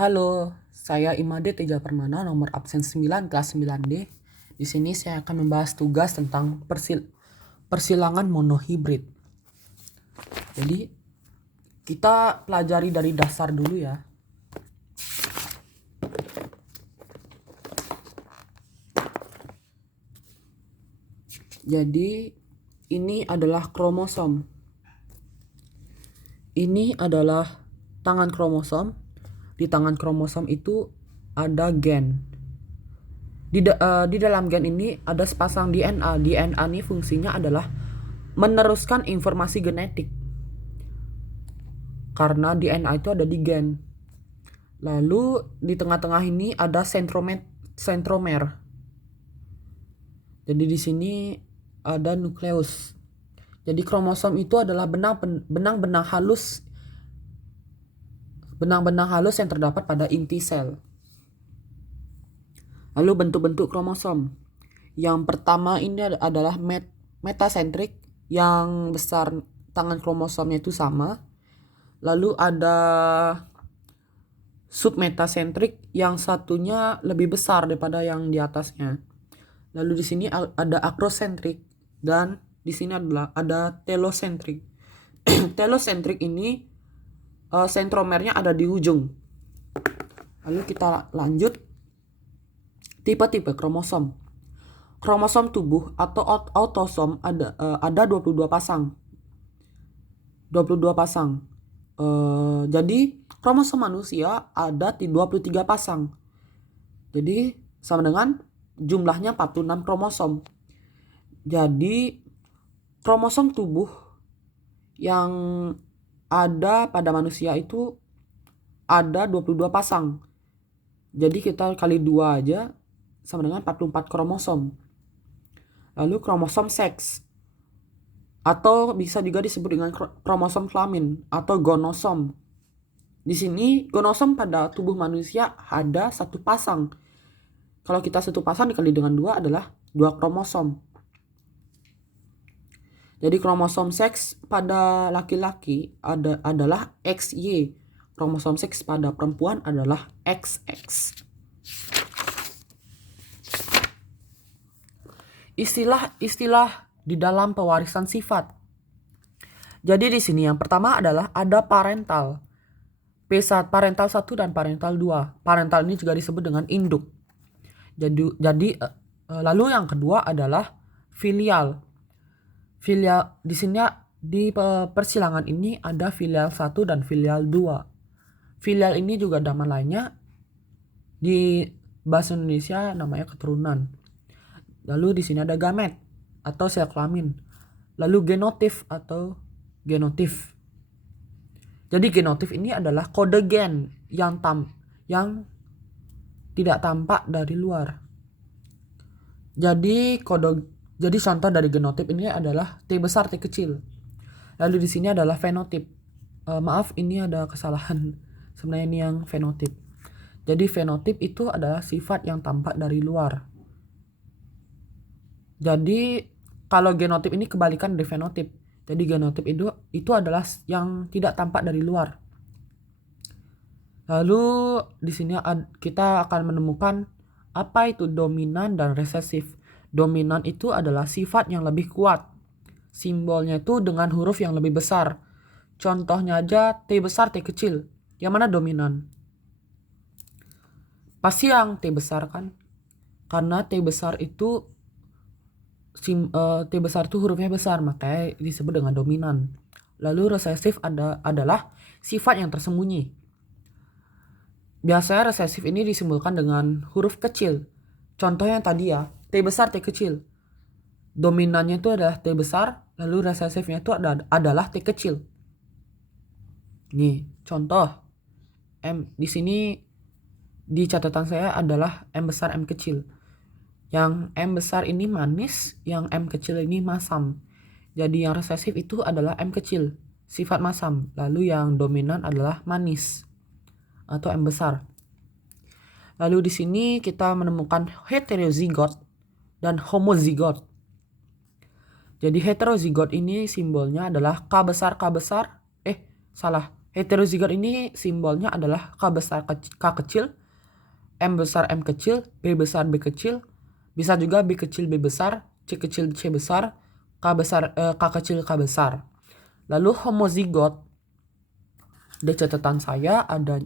Halo, saya Imade Teja Permana, nomor absen 9, kelas 9D. Di sini saya akan membahas tugas tentang persilangan monohibrid. Jadi, kita pelajari dari dasar dulu ya. Jadi, ini adalah kromosom. Ini adalah tangan kromosom. Di tangan kromosom itu ada gen. Di dalam gen ini ada sepasang DNA. DNA ini fungsinya adalah meneruskan informasi genetik. Karena DNA itu ada di gen. Lalu di tengah-tengah ini ada sentromer. Jadi di sini ada nukleus. Jadi kromosom itu adalah benang-benang halus yang terdapat pada inti sel. Lalu bentuk-bentuk kromosom. Yang pertama ini adalah metasentrik, yang besar tangan kromosomnya itu sama. Lalu ada submetasentrik, yang satunya lebih besar daripada yang di atasnya. Lalu di sini ada akrosentrik, dan di sini ada telosentrik. Telosentrik ini sentromernya ada di ujung. Lalu kita lanjut tipe-tipe kromosom. Kromosom tubuh atau autosom ada 22 pasang. 22 pasang. Jadi kromosom manusia ada 23 pasang. Jadi sama dengan jumlahnya 46 kromosom. Jadi kromosom tubuh yang ada pada manusia itu ada 22 pasang. Jadi kita kali 2 aja sama dengan 44 kromosom. Lalu kromosom seks, atau bisa juga disebut dengan kromosom kelamin atau gonosom. Di sini gonosom pada tubuh manusia ada 1 pasang. Kalau kita 1 pasang dikali dengan 2 adalah 2 kromosom. Jadi kromosom seks pada laki-laki adalah XY. Kromosom seks pada perempuan adalah XX. Istilah-istilah di dalam pewarisan sifat. Jadi di sini yang pertama adalah ada parental. Parental 1 dan parental 2. Parental ini juga disebut dengan induk. Jadi lalu yang kedua adalah filial. Filial di sini di persilangan ini ada filial 1 dan filial 2. Filial ini juga nama lainnya di bahasa Indonesia namanya keturunan. Lalu di sini ada gamet atau sel kelamin. Lalu genotip atau genotif. Jadi genotif ini adalah kode gen yang tidak tampak dari luar. Jadi contoh dari genotip ini adalah T besar T kecil. Lalu di sini adalah fenotip. Maaf, ini ada kesalahan. Sebenarnya ini yang fenotip. Jadi fenotip itu adalah sifat yang tampak dari luar. Jadi kalau genotip ini kebalikan dari fenotip. Jadi genotip itu adalah yang tidak tampak dari luar. Lalu di sini kita akan menemukan apa itu dominan dan resesif. Dominan itu adalah sifat yang lebih kuat. Simbolnya itu dengan huruf yang lebih besar. Contohnya aja T besar T kecil. Yang mana dominan? Pasti yang T besar kan? Karena T besar itu T besar itu hurufnya besar, makanya disebut dengan dominan. Lalu resesif adalah sifat yang tersembunyi. Biasanya resesif ini disimbolkan dengan huruf kecil. Contohnya tadi ya, T besar T kecil. Dominannya itu adalah T besar, lalu resesifnya itu adalah T kecil. Nih, contoh. Di sini di catatan saya adalah M besar M kecil. Yang M besar ini manis, yang M kecil ini masam. Jadi yang resesif itu adalah M kecil, sifat masam. Lalu yang dominan adalah manis atau M besar. Lalu di sini kita menemukan heterozigot dan homozigot. Jadi heterozigot ini simbolnya adalah K besar. Heterozigot ini simbolnya adalah K besar K kecil, M besar M kecil, B besar B kecil, bisa juga B kecil B besar, C kecil C besar, K kecil K besar. Lalu homozigot, di catatan saya ada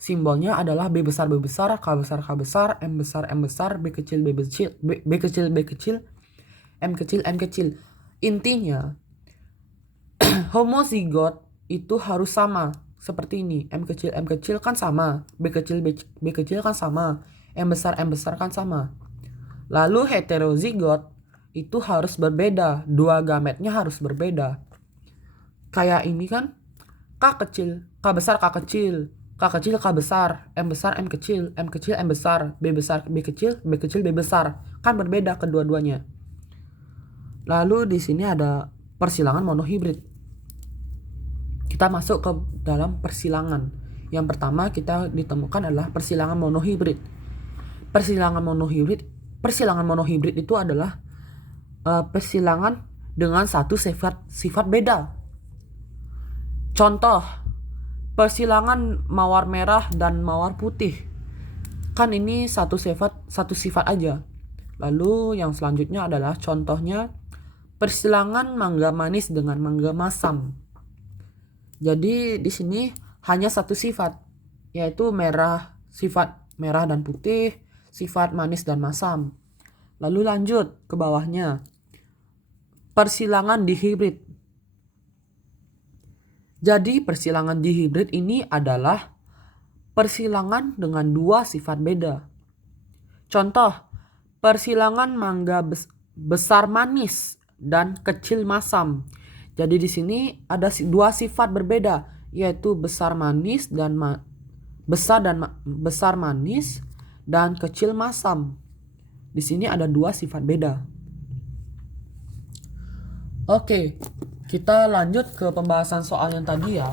simbolnya adalah B besar B besar, K besar K besar, M besar M besar, B kecil B kecil, B kecil B kecil, M kecil M kecil. Intinya homozigot itu harus sama seperti ini. M kecil kan sama, B kecil kan sama, M besar kan sama. Lalu heterozigot itu harus berbeda, dua gametnya harus berbeda. Kayak ini kan, K kecil, K besar K kecil, K kecil K besar M kecil M besar B kecil B besar, kan berbeda kedua-duanya. Lalu di sini ada persilangan monohibrid. Kita masuk ke dalam persilangan. Yang pertama kita ditemukan adalah persilangan monohibrid. Persilangan monohibrid itu adalah persilangan dengan satu sifat beda. Contoh, persilangan mawar merah dan mawar putih. Kan ini satu sifat aja. Lalu yang selanjutnya adalah contohnya persilangan mangga manis dengan mangga masam. Jadi di sini hanya satu sifat, yaitu sifat merah dan putih, sifat manis dan masam. Lalu lanjut ke bawahnya. Persilangan dihibrid. Jadi persilangan dihibrid ini adalah persilangan dengan dua sifat beda. Contoh, persilangan mangga besar manis dan kecil masam. Jadi di sini ada dua sifat berbeda, yaitu besar manis dan besar manis dan kecil masam. Di sini ada dua sifat beda. Oke, kita lanjut ke pembahasan soal yang tadi ya.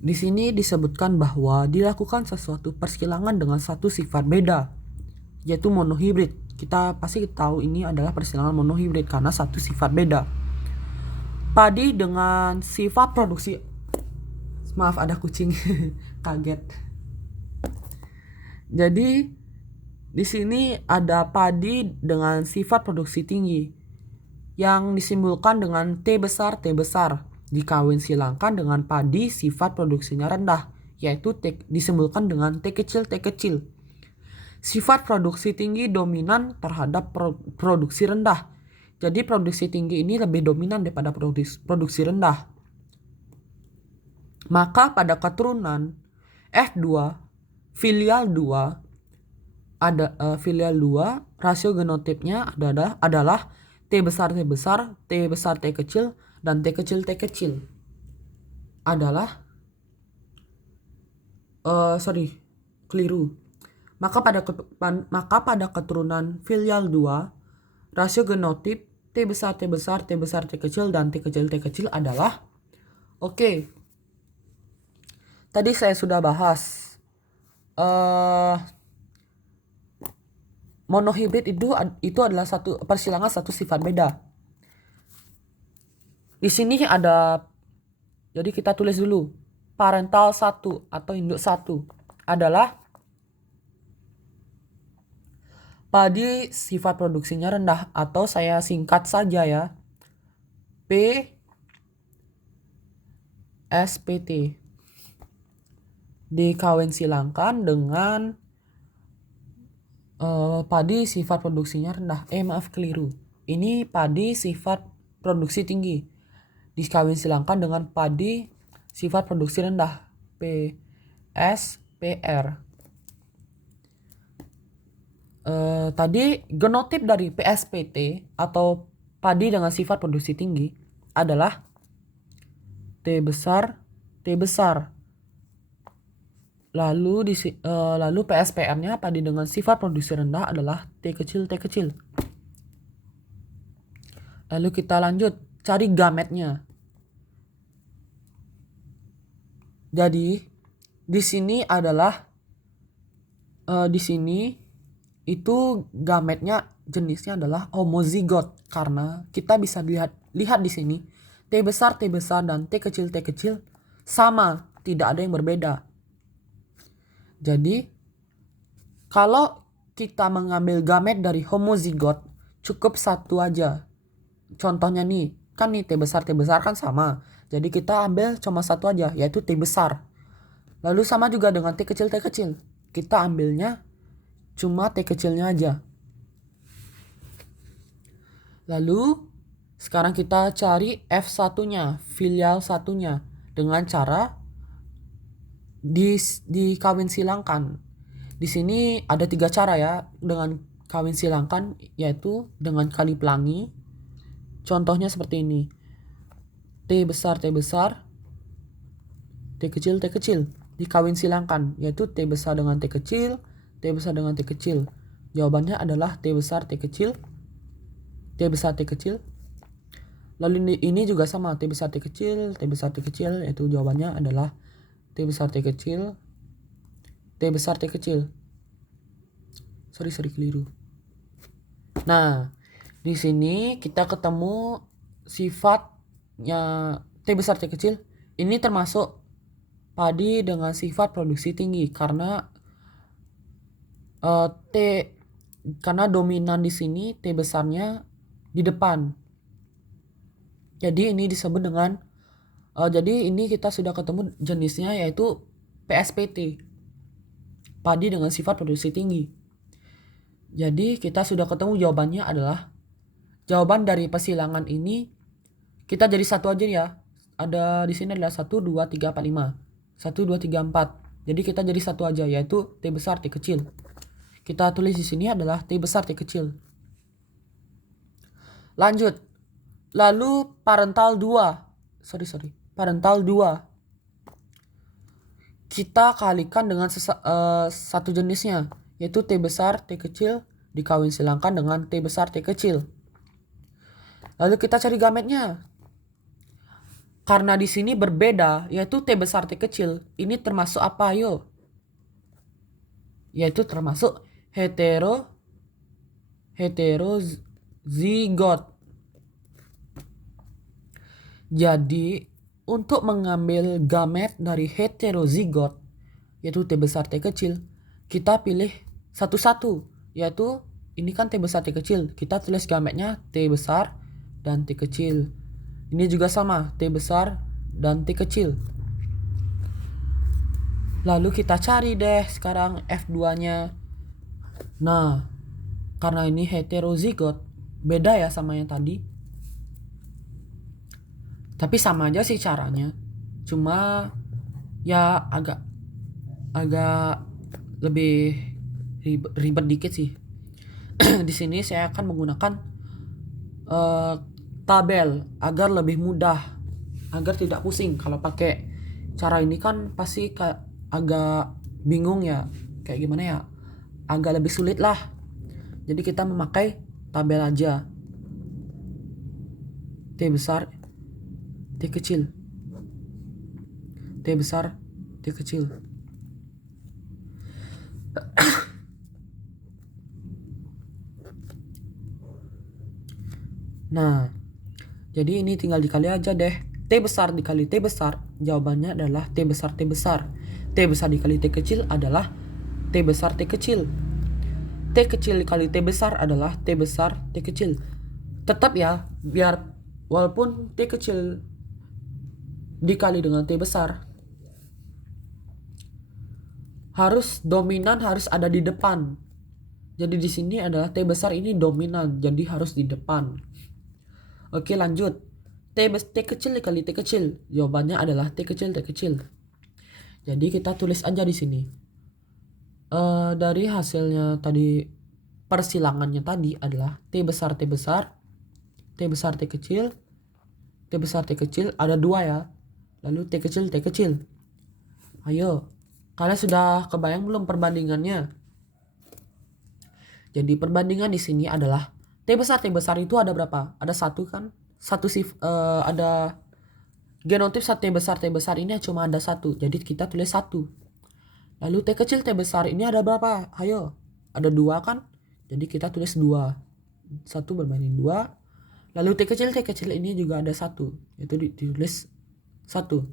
Di sini disebutkan bahwa dilakukan sesuatu persilangan dengan satu sifat beda, yaitu monohibrid. Kita pasti tahu ini adalah persilangan monohibrid karena satu sifat beda. Padi dengan sifat produksi, maaf ada kucing kaget. Jadi di sini ada padi dengan sifat produksi tinggi yang disimbolkan dengan T besar dikawin silangkan dengan padi sifat produksinya rendah, yaitu disimbolkan dengan T kecil. Sifat produksi tinggi dominan terhadap produksi rendah. Jadi produksi tinggi ini lebih dominan daripada produksi rendah. Maka pada keturunan F2 filial 2 rasio genotipnya adalah T besar T kecil dan T kecil adalah keliru. Maka pada keturunan filial 2, rasio genotip T besar T kecil dan T kecil adalah tadi saya sudah bahas monohibrid itu adalah persilangan satu sifat beda. Di sini ada, jadi kita tulis dulu, parental 1 atau induk 1 adalah padi sifat produksinya rendah, atau saya singkat saja ya, PSPT. Dikawin silangkan dengan padi sifat produksinya rendah. Keliru. Ini padi sifat produksi tinggi. Dikawin silangkan dengan padi sifat produksi rendah. PSPR. Tadi genotip dari PSPT atau padi dengan sifat produksi tinggi adalah T besar. Lalu PSPR-nya padi dengan sifat produksi rendah adalah T kecil. Lalu kita lanjut cari gametnya. Jadi di sini itu gametnya jenisnya adalah homozigot, karena kita bisa lihat di sini T besar, dan T kecil sama, tidak ada yang berbeda. Jadi, kalau kita mengambil gamet dari homozigot, cukup satu aja. Contohnya nih, kan nih T besar kan sama. Jadi kita ambil cuma satu aja, yaitu T besar. Lalu sama juga dengan T kecil. Kita ambilnya cuma T kecilnya aja. Lalu sekarang kita cari F1-nya, filial satunya, dengan cara dikawin silangkan. Di sini ada 3 cara ya dengan kawin silangkan, yaitu dengan kali pelangi. Contohnya seperti ini. T besar, T kecil, dikawin silangkan, yaitu T besar dengan T kecil, T besar dengan T kecil. Jawabannya adalah T besar, T kecil, T besar, T kecil. Lalu ini juga sama, T besar, T kecil, yaitu jawabannya adalah T besar, T kecil, T besar, T kecil. Sorry, keliru. Nah, di sini kita ketemu sifatnya T besar, T kecil. Ini termasuk padi dengan sifat produksi tinggi karena karena dominan di sini T besarnya di depan. Jadi ini disebut dengan jadi ini kita sudah ketemu jenisnya, yaitu PSPT, padi dengan sifat produksi tinggi. Jadi kita sudah ketemu jawabannya adalah, jawaban dari persilangan ini kita jadi satu aja ya. Ada di sini adalah 1 2 3 4 5. 1 2 3 4. Jadi kita jadi satu aja, yaitu T besar, T kecil. Kita tulis di sini adalah T besar, T kecil. Lanjut. Lalu parental 2. Parental 2. Kita kalikan dengan satu jenisnya, yaitu T besar, T kecil dikawin silangkan dengan T besar, T kecil. Lalu kita cari gametnya. Karena di sini berbeda, yaitu T besar, T kecil. Ini termasuk apa, ayo? Yaitu termasuk heterozigot. Jadi, untuk mengambil gamet dari heterozigot, yaitu T besar, T kecil, kita pilih satu-satu, yaitu ini kan T besar, T kecil. Kita tulis gametnya T besar dan T kecil. Ini juga sama, T besar dan T kecil. Lalu kita cari deh sekarang F2-nya. Nah, karena ini heterozigot, beda ya sama yang tadi. Tapi sama aja sih caranya. Cuma ya agak lebih ribet dikit sih. Di sini saya akan menggunakan tabel agar lebih mudah, agar tidak pusing. Kalau pakai cara ini kan pasti agak bingung ya, kayak gimana ya, agak lebih sulit lah. Jadi kita memakai tabel aja. T besar, T kecil, T besar, T kecil. Nah, jadi ini tinggal dikali aja deh. T besar dikali T besar, jawabannya adalah T besar, T besar. T besar dikali T kecil adalah T besar, T kecil. T kecil dikali T besar adalah T besar, T kecil. Tetap ya, biar walaupun T kecil dikali dengan T besar, harus dominan, harus ada di depan. Jadi di sini adalah T besar ini dominan, jadi harus di depan. Oke, lanjut. T kecil dikali T kecil, jawabannya adalah T kecil, T kecil. Jadi kita tulis aja di sini. Dari hasilnya tadi, persilangannya tadi adalah T besar, T besar, T besar, T kecil, T besar, T kecil, ada 2 ya. Lalu T kecil, T kecil. Ayo, kalian sudah kebayang belum perbandingannya? Jadi perbandingan di sini adalah T besar itu ada berapa? Ada 1 kan? Ada genotip T besar ini cuma ada 1. Jadi kita tulis 1. Lalu T kecil, T besar ini ada berapa? Ayo, ada 2 kan? Jadi kita tulis 2. 1 berbanding 2. Lalu T kecil ini juga ada 1, yaitu ditulis 1.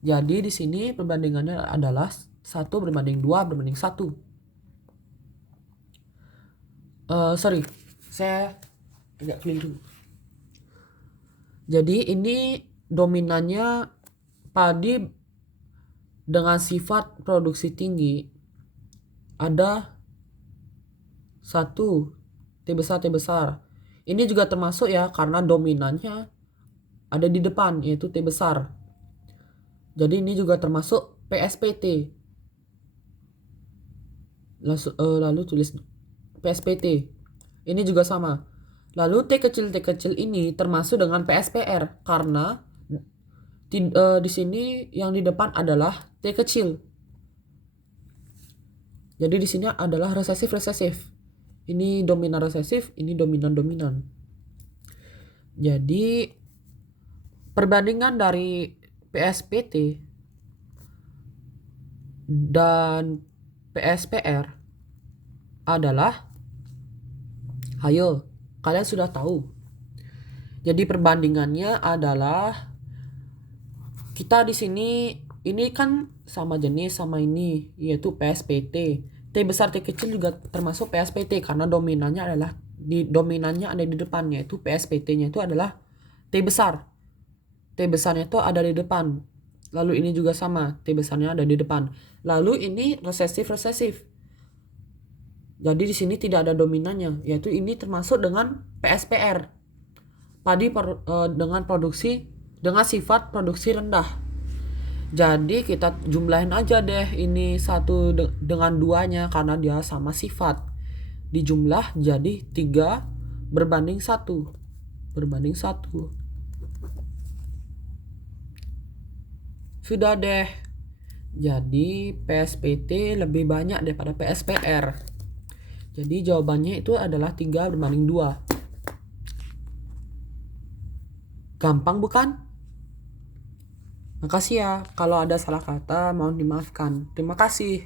Jadi di sini perbandingannya adalah 1 berbanding 2 berbanding 1. Sorry, saya agak keliru. Jadi ini dominannya padi dengan sifat produksi tinggi ada 1 T besar. Ini juga termasuk ya karena dominannya ada di depan yaitu T besar. Jadi ini juga termasuk PSPT. Lalu tulis PSPT. Ini juga sama. Lalu T kecil ini termasuk dengan PSPR karena di sini yang di depan adalah T kecil. Jadi di sini adalah resesif. Ini dominan resesif, ini dominan. Jadi perbandingan dari PSPT dan PSPR adalah, ayo, kalian sudah tahu. Jadi perbandingannya adalah kita di sini ini kan sama jenis sama ini yaitu PSPT. T besar T kecil juga termasuk PSPT karena dominannya ada di depan yaitu PSPT-nya itu adalah T besar. T besarnya itu ada di depan. Lalu ini juga sama, T besarnya ada di depan. Lalu ini resesif. Jadi di sini tidak ada dominannya, yaitu ini termasuk dengan PSPR. Padi dengan sifat produksi rendah. Jadi kita jumlahin aja deh ini 1 dengan 2-nya karena dia sama sifat. Dijumlah jadi 3 berbanding 1. Sudah deh. Jadi PSPT lebih banyak daripada PSPR. Jadi jawabannya itu adalah 3 berbanding 2. Gampang bukan? Makasih ya. Kalau ada salah kata mohon dimaafkan. Terima kasih.